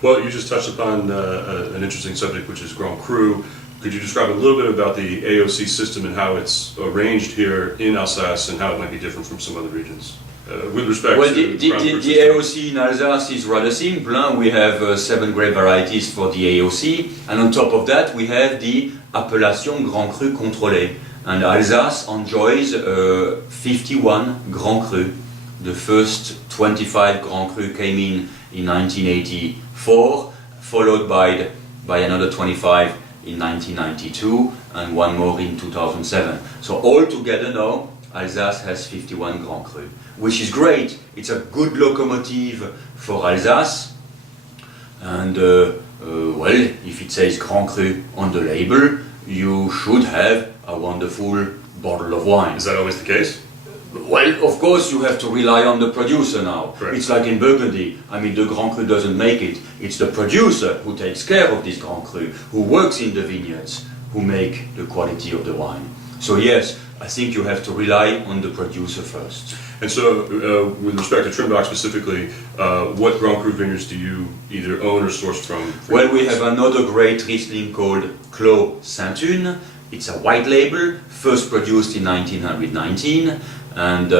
Well, you just touched upon an interesting subject, which is Grand Cru. Could you describe a little bit about the AOC system and how it's arranged here in Alsace and how it might be different from some other regions? With respect well, to the AOC in Alsace is rather simple. We have 7 grape varieties for the AOC, and on top of that we have the Appellation Grand Cru Contrôlée. And Alsace enjoys 51 Grand Cru. The first 25 Grand Cru came in 1984, followed by another 25 in 1992 and one more in 2007. So altogether now Alsace has 51 Grand Cru, which is great. It's a good locomotive for Alsace, and well, if it says Grand Cru on the label, you should have a wonderful bottle of wine. Is that always the case? Well, of course you have to rely on the producer now. Correct. It's like in Burgundy. I mean, the Grand Cru doesn't make it. It's the producer who takes care of this Grand Cru, who works in the vineyards, who make the quality of the wine. So yes, I think you have to rely on the producer first. And so, with respect to Trimbach specifically, what Grand Cru vineyards do you either own or source from? Well, we have another great Riesling called Clos Sainte-Une. It's a white label, first produced in 1919, and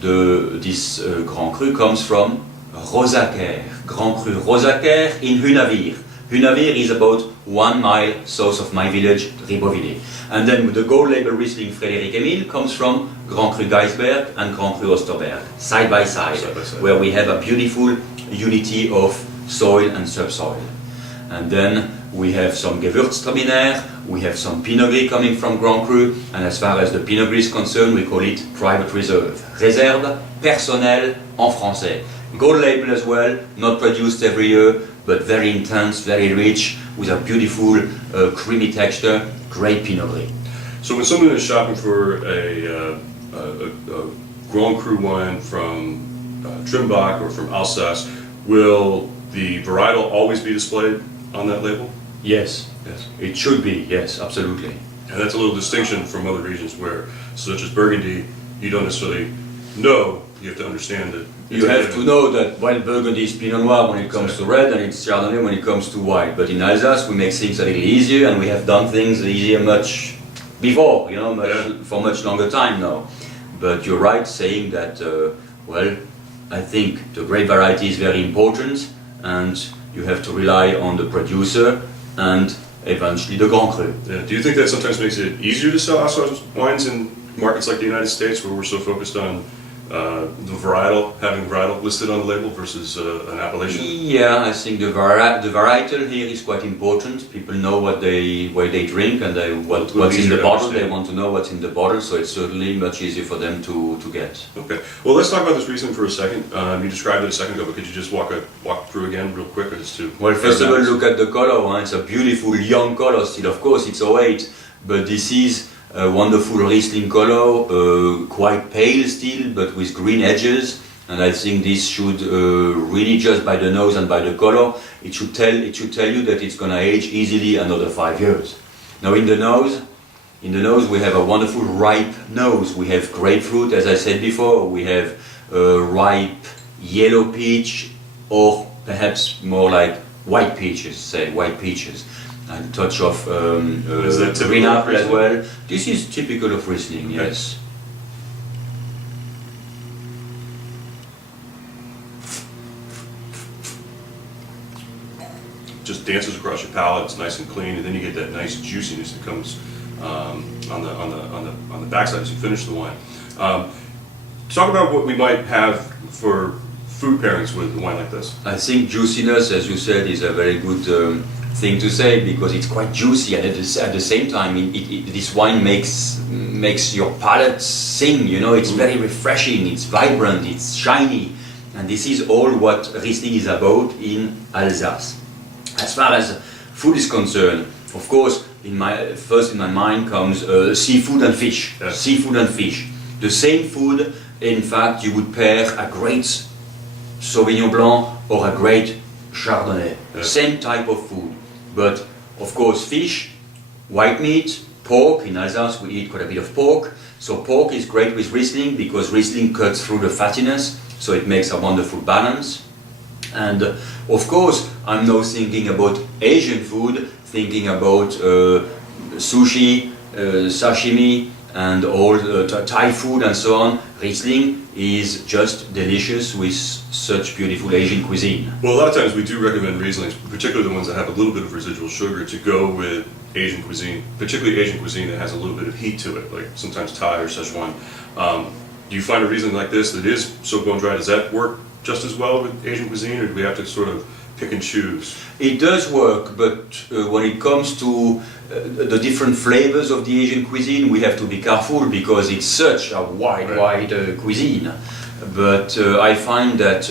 this Grand Cru comes from Rosaquer, Grand Cru Rosaquer in Hunavir. Hunavir is about 1 mile south of my village, Ribeauvillé. And then the gold label Riesling Frédéric Emile comes from Grand Cru Geisberg and Grand Cru Osterberg, side by side, where we have a beautiful unity of soil and subsoil. And then we have some Gewürztraminer, we have some Pinot Gris coming from Grand Cru, and as far as the Pinot Gris is concerned, we call it private reserve. Réserve personnelle en français. Gold label as well, not produced every year, but very intense, very rich, with a beautiful creamy texture, great Pinot Gris. So when someone is shopping for a Grand Cru wine from Trimbach or from Alsace, will the varietal always be displayed on that label? Yes, yes, it should be, yes, absolutely. And that's a little distinction from other regions where, such as Burgundy, you don't necessarily know, you have to understand that. You have to know that while Burgundy is Pinot Noir when it comes to red, and it's Chardonnay when it comes to white. But in Alsace we make things a little easier, and we have done things easier much before, you know, for much longer time now. But you're right saying that, well, I think the grape variety is very important, and you have to rely on the producer and eventually the Grand Cru. Yeah. Do you think that sometimes makes it easier to sell Alsace wines in markets like the United States, where we're so focused on the varietal, having varietal listed on the label versus an appellation? Yeah, I think the varietal here is quite important. People know what they drink, and what's in the bottle. They want to know what's in the bottle, so it's certainly much easier for them to get. Okay. Well, let's talk about this Riesling for a second. You described it a second ago, but could you just walk through again real quick as to? Well, first of all, look at the color. It's a beautiful young color still. Of course, it's 08, but this is a wonderful Riesling color, quite pale still, but with green edges. And I think this should really, just by the nose and by the color, it should tell you that it's going to age easily another 5 years. Now in the nose we have a wonderful ripe nose. We have grapefruit, as I said before. We have ripe yellow peach, or perhaps more like white peaches. Say white peaches. And a touch of green apple as well. This is typical of Riesling, yes. Just dances across your palate. It's nice and clean, and then you get that nice juiciness that comes on the backside as you finish the wine. Talk about what we might have for food pairings with a wine like this. I think juiciness, as you said, is a very good thing to say, because it's quite juicy, and at the same time this wine makes your palate sing, you know. It's very refreshing, it's vibrant, it's shiny, and this is all what Riesling is about in Alsace. As far as food is concerned, of course, first in my mind comes seafood and fish. Yes. Seafood and fish. The same food, in fact, you would pair a great Sauvignon Blanc or a great Chardonnay. Yes. Same type of food. But of course fish, white meat, pork. In Alsace we eat quite a bit of pork. So pork is great with Riesling, because Riesling cuts through the fattiness, so it makes a wonderful balance. And of course, I'm now thinking about Asian food, thinking about sushi, sashimi, and all Thai food and so on. Riesling is just delicious with such beautiful Asian cuisine. Well, a lot of times we do recommend Rieslings, particularly the ones that have a little bit of residual sugar, to go with Asian cuisine, particularly Asian cuisine that has a little bit of heat to it, like sometimes Thai or Szechuan. Do you find a Riesling like this that is so bone dry, does that work just as well with Asian cuisine, or do we have to sort of pick and choose? It does work, but when it comes to the different flavors of the Asian cuisine, we have to be careful because it's such a wide cuisine. But I find that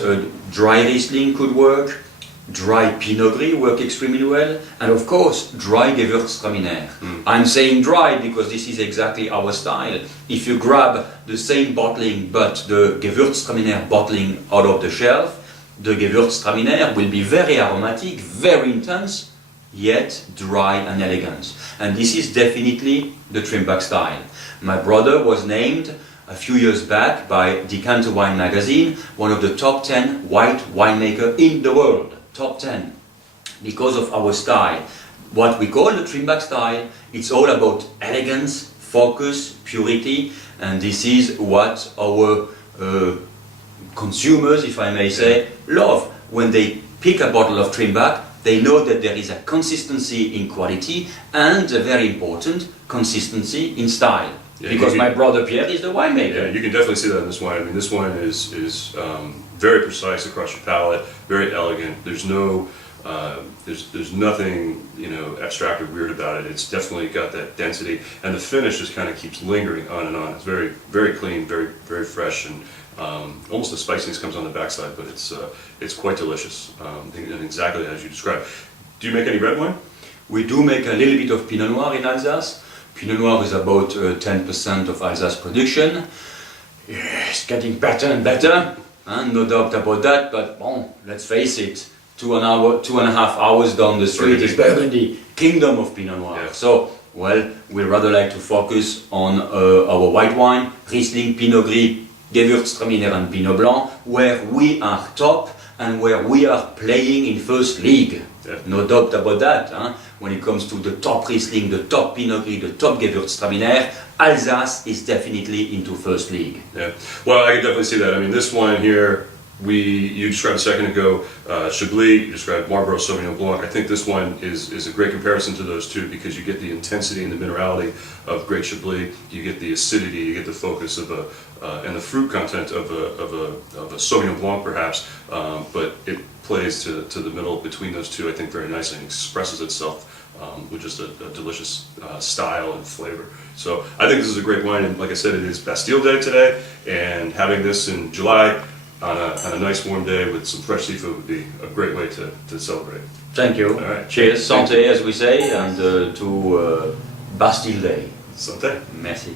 dry Riesling could work, dry Pinot Gris work extremely well, and of course dry Gewürztraminer. I'm saying dry because this is exactly our style. If you grab the same bottling but the Gewürztraminer bottling out of the shelf, the Gewürztraminer will be very aromatic, very intense, yet dry and elegant. And this is definitely the Trimbach style. My brother was named a few years back by Decanter Wine magazine one of the top 10 white winemakers in the world. Top 10. Because of our style. What we call the Trimbach style, it's all about elegance, focus, purity, and this is what our consumers, if I may say, love. When they pick a bottle of Trimbach, they know that there is a consistency in quality and a very important consistency in style. Yeah, because my brother Pierre is the winemaker. Yeah, you can definitely see that in this wine. I mean, this wine is very precise across your palate, very elegant. There's no, there's nothing, you know, abstract or weird about it. It's definitely got that density, and the finish just kind of keeps lingering on and on. It's very, very clean, very fresh, and almost the spiciness comes on the backside, but it's quite delicious, and exactly as you described. Do you make any red wine? We do make a little bit of Pinot Noir in Alsace. Pinot Noir is about 10% of Alsace production. It's getting better and better, and no doubt about that, but bon, let's face it, 2.5 hours down the street is Burgundy, kingdom of Pinot Noir. Yeah. So, well, we'd rather like to focus on our white wine, Riesling, Pinot Gris, Gewürztraminer and Pinot Blanc, where we are top and where we are playing in first league. Yeah. No doubt about that. Huh? When it comes to the top Riesling, the top Pinot Gris, the top Gewürztraminer, Alsace is definitely into first league. Yeah, well, I can definitely see that. I mean, this wine here, you described a second ago, Chablis, you described Marlborough Sauvignon Blanc. I think this one is a great comparison to those two because you get the intensity and the minerality of great Chablis, you get the acidity, you get the focus of and the fruit content of a Sauvignon Blanc perhaps, but it plays to the middle between those two, I think, very nicely and expresses itself with just a delicious style and flavor. So I think this is a great wine, and like I said, it is Bastille Day today, and having this in July on a nice warm day with some fresh seafood would be a great way to celebrate. Thank you. All right. Cheers, santé as we say, and to Bastille Day. Santé. Merci.